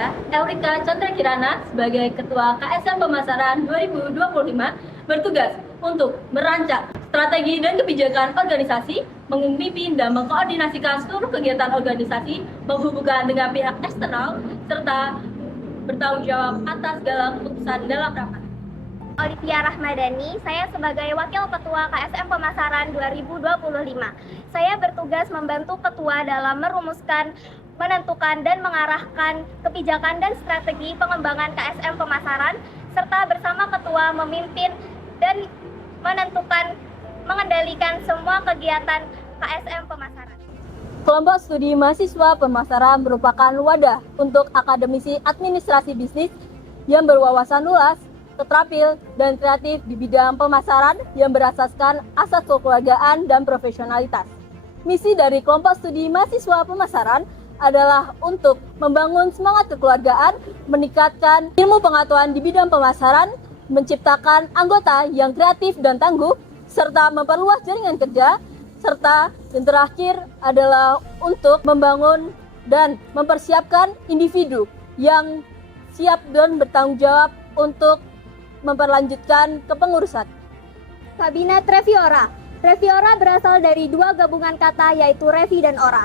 Saya, Elrika Chandra Kirana, sebagai Ketua KSM Pemasaran 2025, bertugas untuk merancang strategi dan kebijakan organisasi, memimpin dan mengkoordinasikan seluruh kegiatan organisasi, menghubungkan dengan pihak eksternal, serta bertanggung jawab atas segala keputusan dalam rapat. Olivia Rahmadani, saya sebagai Wakil Ketua KSM Pemasaran 2025. Saya bertugas membantu Ketua dalam merumuskan, menentukan, dan mengarahkan kebijakan dan strategi pengembangan KSM Pemasaran, serta bersama Ketua memimpin dan mengendalikan semua kegiatan KSM Pemasaran. Kelompok studi mahasiswa pemasaran merupakan wadah untuk akademisi administrasi bisnis yang berwawasan luas, terampil, dan kreatif di bidang pemasaran yang berasaskan asas kekeluargaan dan profesionalitas. Misi dari kelompok studi mahasiswa pemasaran adalah untuk membangun semangat kekeluargaan, meningkatkan ilmu pengetahuan di bidang pemasaran, menciptakan anggota yang kreatif dan tangguh, serta memperluas jaringan kerja, serta yang terakhir adalah untuk membangun dan mempersiapkan individu yang siap dan bertanggung jawab untuk memperlanjutkan kepengurusan. Kabinet Reviora. Reviora berasal dari dua gabungan kata yaitu revi dan ora.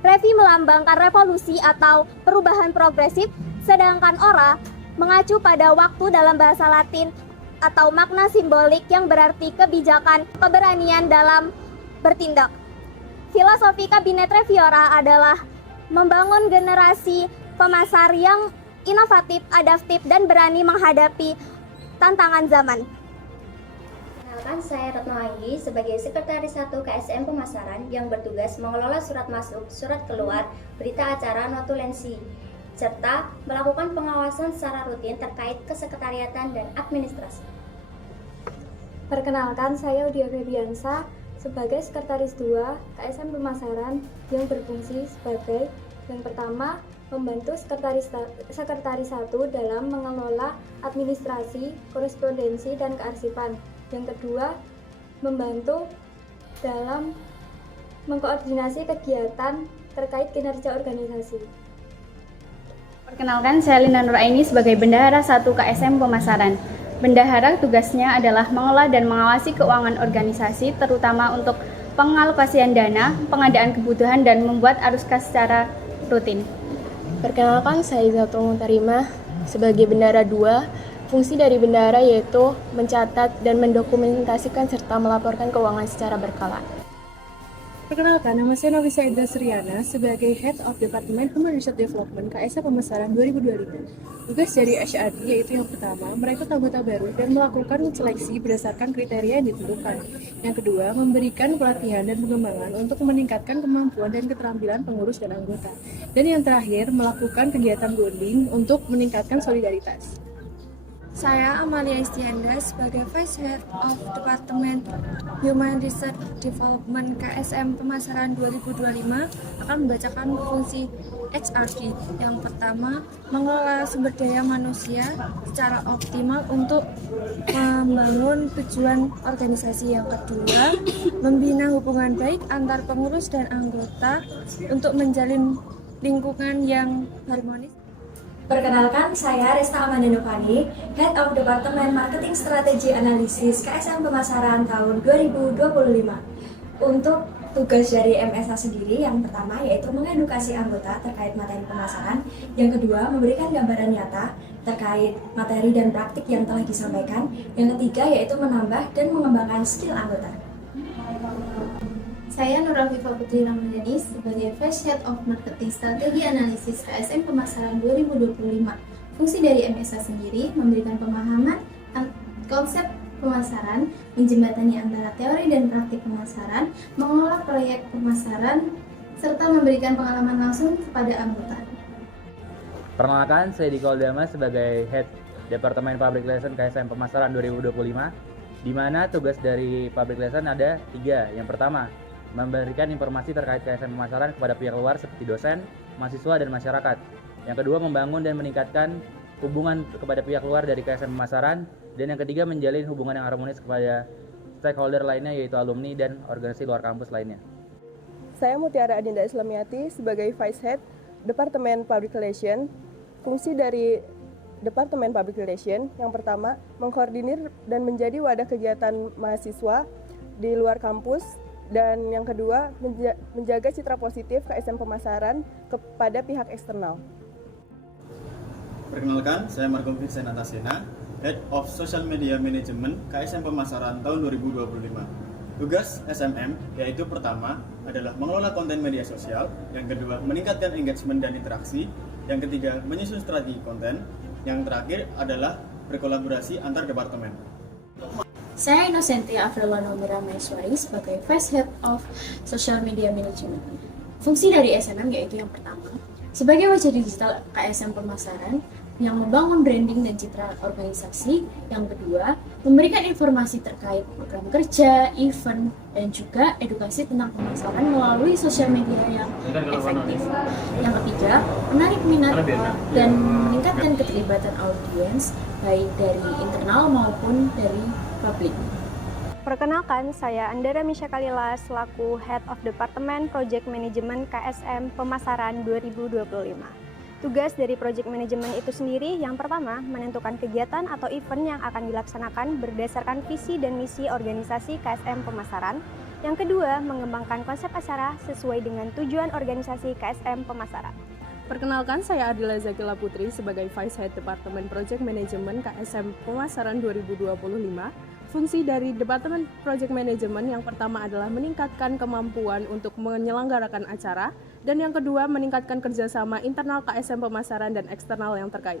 Revi melambangkan revolusi atau perubahan progresif, sedangkan ora mengacu pada waktu dalam bahasa Latin atau makna simbolik yang berarti kebijakan, keberanian dalam bertindak. Filosofi Kabinet Reviora adalah membangun generasi pemasar yang inovatif, adaptif, dan berani menghadapi tantangan zaman. Kenalkan, saya Retno Anggi sebagai Sekretaris 1 KSM Pemasaran yang bertugas mengelola surat masuk, surat keluar, berita acara, notulensi, serta melakukan pengawasan secara rutin terkait kesekretariatan dan administrasi. Perkenalkan, saya Udia Febiansa sebagai Sekretaris 2 KSM Pemasaran yang berfungsi sebagai yang pertama, membantu Sekretaris 1 dalam mengelola administrasi, korespondensi, dan kearsipan. Yang kedua, membantu dalam mengkoordinasi kegiatan terkait kinerja organisasi. Perkenalkan, saya Lina Nuraini sebagai Bendahara 1 KSM Pemasaran. Bendahara tugasnya adalah mengelola dan mengawasi keuangan organisasi, terutama untuk pengalokasian dana, pengadaan kebutuhan, dan membuat arus kas secara rutin. Perkenalkan, saya Izatul Muntarimah sebagai Bendahara 2. Fungsi dari bendahara yaitu mencatat dan mendokumentasikan serta melaporkan keuangan secara berkala. Perkenalkan, nama saya Novisa Indra Suryana sebagai Head of Department Human Resource Development KSM Pemasaran 2025. Tugas dari HRD yaitu yang pertama, merekrut anggota baru dan melakukan seleksi berdasarkan kriteria yang ditentukan. Yang kedua, memberikan pelatihan dan pengembangan untuk meningkatkan kemampuan dan keterampilan pengurus dan anggota. Dan yang terakhir, melakukan kegiatan bonding untuk meningkatkan solidaritas. Saya Amalia Istianda sebagai Vice Head of Department Human Resource Development KSM Pemasaran 2025 akan membacakan fungsi HRD. Yang pertama, mengelola sumber daya manusia secara optimal untuk membangun tujuan organisasi. Yang kedua, membina hubungan baik antar pengurus dan anggota untuk menjalin lingkungan yang harmonis. Perkenalkan, saya Resta Amandanopani, Head of Department Marketing Strategi Analisis KSM Pemasaran tahun 2025. Untuk tugas dari MSA sendiri, yang pertama yaitu mengedukasi anggota terkait materi pemasaran, yang kedua memberikan gambaran nyata terkait materi dan praktik yang telah disampaikan, yang ketiga yaitu menambah dan mengembangkan skill anggota. Saya Nur Alfifa Putri Ramadhani sebagai Vice Head of Marketing Strategi Analisis KSM Pemasaran 2025. Fungsi dari MSA sendiri memberikan pemahaman konsep pemasaran, menjembatani antara teori dan praktik pemasaran, mengelola proyek pemasaran, serta memberikan pengalaman langsung kepada anggota. Perkenalkan, saya Diko Aldama sebagai Head Departemen Public Relation KSM Pemasaran 2025, di mana tugas dari Public Relation ada 3. Yang pertama, memberikan informasi terkait KSM Pemasaran kepada pihak luar seperti dosen, mahasiswa, dan masyarakat. Yang kedua, membangun dan meningkatkan hubungan kepada pihak luar dari KSM Pemasaran. Dan yang ketiga, menjalin hubungan yang harmonis kepada stakeholder lainnya yaitu alumni dan organisasi luar kampus lainnya. Saya Mutiara Adinda Islamiati sebagai Vice Head Departemen Public Relations. Fungsi dari Departemen Public Relation yang pertama, mengkoordinir dan menjadi wadah kegiatan mahasiswa di luar kampus, dan yang kedua, menjaga citra positif KSM Pemasaran kepada pihak eksternal. Perkenalkan, saya Marco Vincent Atasena, Head of Social Media Management KSM Pemasaran tahun 2025. Tugas SMM yaitu pertama adalah mengelola konten media sosial, yang kedua meningkatkan engagement dan interaksi, yang ketiga menyusun strategi konten, yang terakhir adalah berkolaborasi antar departemen. Saya Inosentia Avrila Nomira Maeswari sebagai Vice Head of Social Media Management. Fungsi dari SMM yaitu yang pertama, sebagai wajah digital KSM Pemasaran yang membangun branding dan citra organisasi. Yang kedua, memberikan informasi terkait program kerja, event, dan juga edukasi tentang pemasaran melalui sosial media yang efektif. Yang ketiga, menarik minat dan meningkatkan keterlibatan audiens baik dari internal maupun dari publik. Perkenalkan, saya Andara Misha Kalila selaku Head of Department Project Management KSM Pemasaran 2025. Tugas dari Project Management itu sendiri yang pertama, menentukan kegiatan atau event yang akan dilaksanakan berdasarkan visi dan misi organisasi KSM Pemasaran. Yang kedua, mengembangkan konsep acara sesuai dengan tujuan organisasi KSM Pemasaran. Perkenalkan, saya Ardila Zakila Putri sebagai Vice Head Departemen Project Management KSM Pemasaran 2025. Fungsi dari Departemen Project Management yang pertama adalah meningkatkan kemampuan untuk menyelenggarakan acara, dan yang kedua meningkatkan kerjasama internal KSM Pemasaran dan eksternal yang terkait.